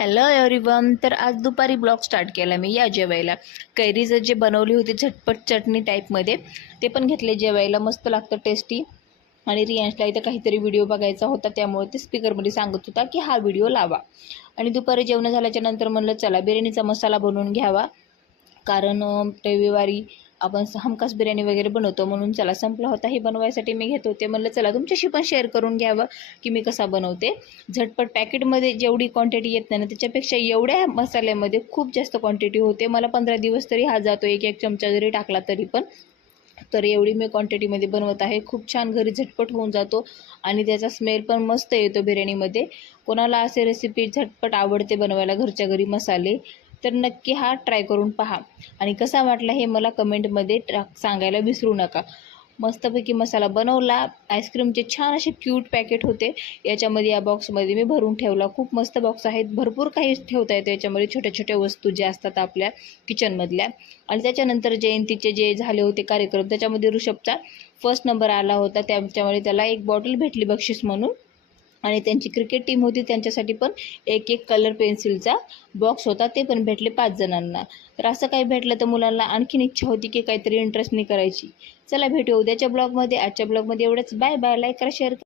Hello everyone. तर आज दुपारी ब्लॉग स्टार्ट केला मी या जेवायला. कैरीचं जे बनवली होती झटपट चटणी टाईपमध्ये ते पण घेतले जेवायला. मस्त लागतं, टेस्टी. आणि रियांशला इथं काहीतरी व्हिडिओ बघायचा होता, त्यामुळे ते स्पीकरमध्ये सांगत होता की हा व्हिडिओ लावा. आणि दुपारी जेवण झाल्याच्या नंतर म्हणलं चला बिर्याणीचा मसाला बनवून घ्यावा, कारण रविवारी आपण हमखास बिर्याणी वगैरे बनवतो, म्हणून चला संपला होता हे बनवायसाठी मी घेत होते. म्हणलं चला तुमच्याशी पण शेअर करून घ्यावं की मी कसा बनवते. झटपट पॅकेटमध्ये जेवढी क्वांटिटी येत नाही ना, त्याच्यापेक्षा एवढ्या मसाल्यामध्ये खूप जास्त क्वांटिटी होते. मला 15 दिवस तरी हा जातो, एक एक चमचा जरी टाकला तरी पण. तर एवढी मी क्वांटिटीमध्ये बनवत आहे. खूप छान घरी झटपट होऊन जातो आणि त्याचा स्मेल पण मस्त येतो बिर्याणीमध्ये. कोणाला असे रेसिपी झटपट आवडते बनवायला घरच्या घरी मसाले, तर नक्की हा ट्राय करून पहा. आणि कसा वाटला हे मला कमेंटमध्ये सांगायला विसरू नका. मस्तपैकी मसाला बनवला. आईस्क्रीमचे छान असे क्यूट पॅकेट होते याच्यामध्ये. या बॉक्समध्ये मी भरून ठेवला. खूप मस्त बॉक्स आहेत, भरपूर काही ठेवता येतं याच्यामध्ये, छोट्या छोट्या वस्तू ज्या असतात आपल्या किचनमधल्या. आणि त्याच्यानंतर जयंतीचे जे झाले होते कार्यक्रम, त्याच्यामध्ये ऋषभचा फर्स्ट नंबर आला होता, त्याच्यामुळे त्याला एक बॉटल भेटली बक्षीस म्हणून. आणि त्यांची क्रिकेट टीम होती, त्यांच्यासाठी पण एक एक कलर पेन्सिलचा बॉक्स होता, ते पण भेटले 5 जणांना. तर असं काही भेटलं तर मुलांना आणखीन इच्छा होती की काहीतरी इंटरेस्टनी करायची. चला भेटू उद्याच्या ब्लॉगमध्ये. आजच्या ब्लॉगमध्ये एवढंच. Bye bye. लाईक करा, शेअर करा.